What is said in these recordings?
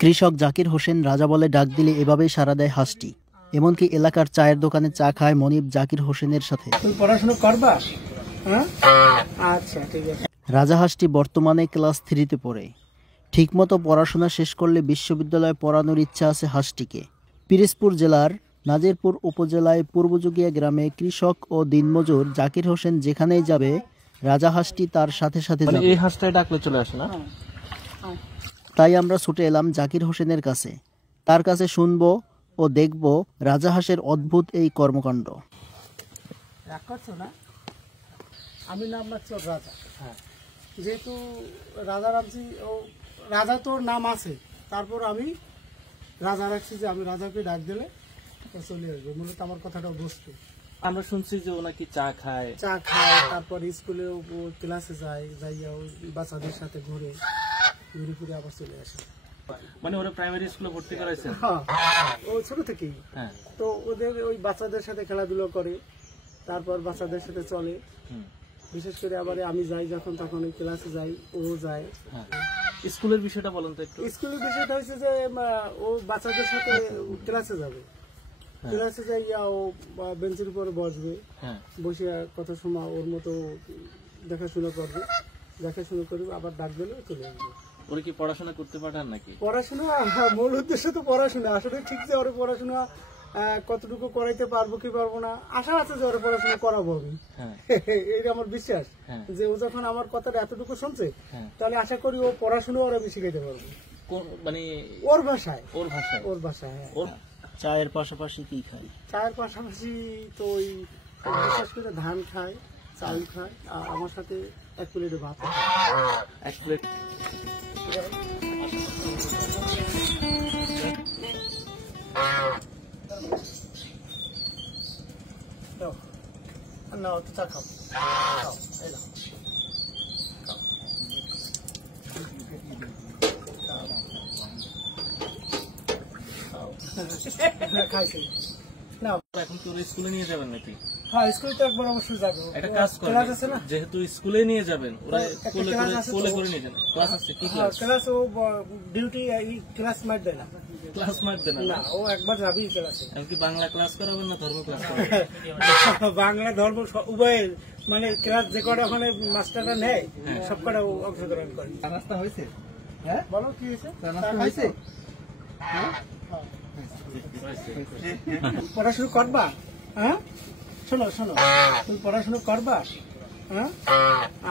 কৃষক জাকির হোসেন রাজা বলে ডাক দিলে এভাবেই সাড়া দেয় হাঁসটি। এমনকি এলাকার চায়ের দোকানে চা খায় মনিব জাকির হোসেনের সাথে। পড়াশোনা করবা? আচ্ছা ঠিক আছে। রাজা হাঁসটি বর্তমানে ক্লাস 3-তে পড়ে। ঠিকমতো পড়াশোনা শেষ করলে বিশ্ববিদ্যালয়ে পড়ানোর ইচ্ছা আছে হাঁসটিকে। পিরোজপুর জেলার নাজিরপুর উপজেলায় পূর্বযুগিয়া গ্রামে কৃষক ও দিনমজুর জাকির হোসেন যেখানেই যাবে রাজা হাঁসটি তার সাথে সাথে যাবে। এই হাঁসটাই ডাকলে চলে আসে না? তাই আমরা ছুটে এলাম জাকির হোসেনের কাছে। তার কাছে শুনবো ও দেখব রাজা হাঁসের অদ্ভুত এই কর্মকাণ্ড। আমি নাম রাখছি রাজা। যেহেতু রাজা রাখছি, ও রাজা তোর নাম আছে, তারপর আমি রাজা রাখছি যে আমি রাজাকে ডাক দিলে চলে আসবে। মূলত আমার কথাটা বস্তু। আমরা শুনছি যে ও নাকি চা খায়, তারপর স্কুলে ক্লাসে যায়, যাইয়া বাচ্চাদের সাথে ঘুরে ফিরে আবার চলে আসে। মানে ওরা প্রাইমারি স্কুলে ভর্তি করাইছে? হ্যাঁ, ও ছোট থেকেই। তো ওদের ওই বাচ্চাদের সাথে খেলাধুলা করে, তারপর বাচ্চাদের সাথে চলে। বিশেষ করে আবার আমি যাই যখন, তখন ওই ক্লাসে যাই, ও যায়। স্কুলের বিষয়টা বলেন তো একটু। স্কুলের বিষয়টা হচ্ছে যে ও বাচ্চাদের সাথে ক্লাসে যাবে, ক্লাসে যাইয়া ও বেঞ্চের উপরে বসবে, বসে কত সময় ওর মতো দেখাশোনা করবে, আবার ডাক দিলে চলে আসবে। ওরা কি পড়াশোনা করতে পাঠান নাকি? পড়াশোনা মূল উদ্দেশ্য তো পড়াশোনা। আসলে ঠিক যে ওর পড়াশোনা কতটুকু করাইতে পারবো কি পারবো না, আশা আছে যে ওর পড়াশোনা করাবো আমি। এটা আমার বিশ্বাস যে ও যখন আমার কথাটা এতটুকু শুনছে, তাহলে আশা করি ও পড়াশোনা ওর আমি শিখাইতে পারবো, মানে ওর ভাষায়। ওর চায়ের পাশাপাশি কি খায়? চায়ের পাশাপাশি তো ওই বিশেষ করে ধান খায়, চাল খায়, আর আমার সাথে 1 প্লেটে ভাত খায়। 1 প্লেট না, চা খাও। খাইছি না। এখন তো স্কুলে নিয়ে যাবেন নাকি? হ্যাঁ, স্কুলে তো একবার অবশ্যই যাবো। একটা কাজ করেন, যেহেতু স্কুলে নিয়ে যাবেন, ওরা কোলে করে নিয়ে যান। ক্লাস আছে? কি ক্লাস? ক্লাস ও ডিউটি ক্লাস মার দেয় না। ক্লাস মার দেন না, ও একবার যাবেই ক্লাসে। এমনকি বাংলা ক্লাস করাবেন না ধর্ম ক্লাস করাবেন? বাংলা ধর্ম উভয়ের, মানে ক্লাস যে কটা ওখানে মাস্টাররা নেয় সব কটা অংশগ্রহণ করে। রাস্তা হয়েছে? হ্যাঁ, বলো কি হয়েছে? হয়েছে? পড়াশুনো করবা? হ্যাঁ, শোনো তুমি পড়াশুনো করবা? হ্যাঁ,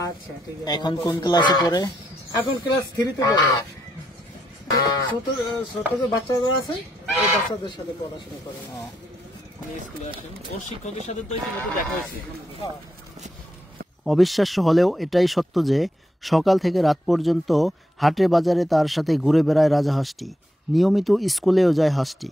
আচ্ছা ঠিক আছে। এখন কোন ক্লাসে পড়ে? এখন ক্লাস 3-তে পড়ে। ছোট যে বাচ্চারা আছে, ওই বাচ্চাদের সাথে পড়াশোনা করে। স্কুলে আসেন, ওর শিক্ষকের সাথে তো ইতিমধ্যে দেখা হয়েছে। অবিশ্বাস্য হলেও এটাই সত্য যে সকাল থেকে রাত পর্যন্ত হাটে বাজারে তার সাথে ঘুরে বেড়ায় রাজা হাঁসটি। নিয়মিত স্কুলেও যায় হাঁসটি।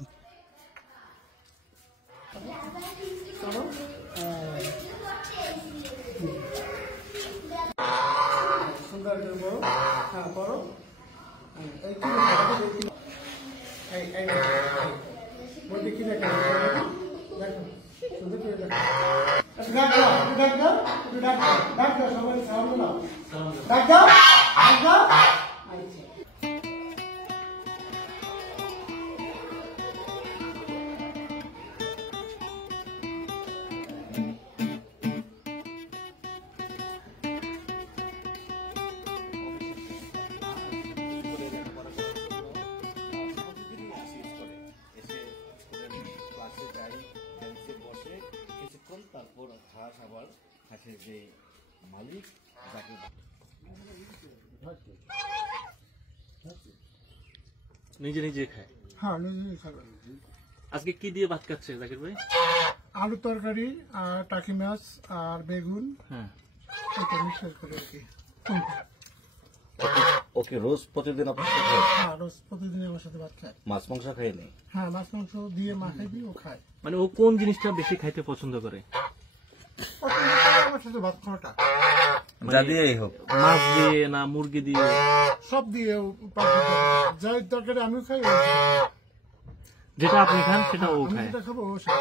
তারপর হাঁস আবার হাঁসের যে মালিক তাকে নিজে খায়। হ্যাঁ, নিজেই খাবে। আজকে কি দিয়ে ভাত খাচ্ছে জাকির ভাই? আলু তরকারি আর টাকি মাছ আর বেগুন, এটা মিক্স করে আর কি। ওকে রোজ প্রতিদিন আপনার সাথে খায়? হ্যাঁ, রোজ প্রতিদিন আমার সাথে ভাত খায়। মাছ মাংস খায় নেই? হ্যাঁ, মাছ মাংস দিয়ে মাখাই দিয়ে ও খায়। মানে ও কোন জিনিসটা বেশি খাইতে পছন্দ করে? আমার সাথে ভাত খাওয়াটা যা দিয়েই হোক, মাছ দিয়ে না মুরগি দিয়ে? সব দিয়ে। যাই তরকারি আমিও খাই, যেটা আপনি খান সেটা ও খায়। যেটা খাবো ও খায়।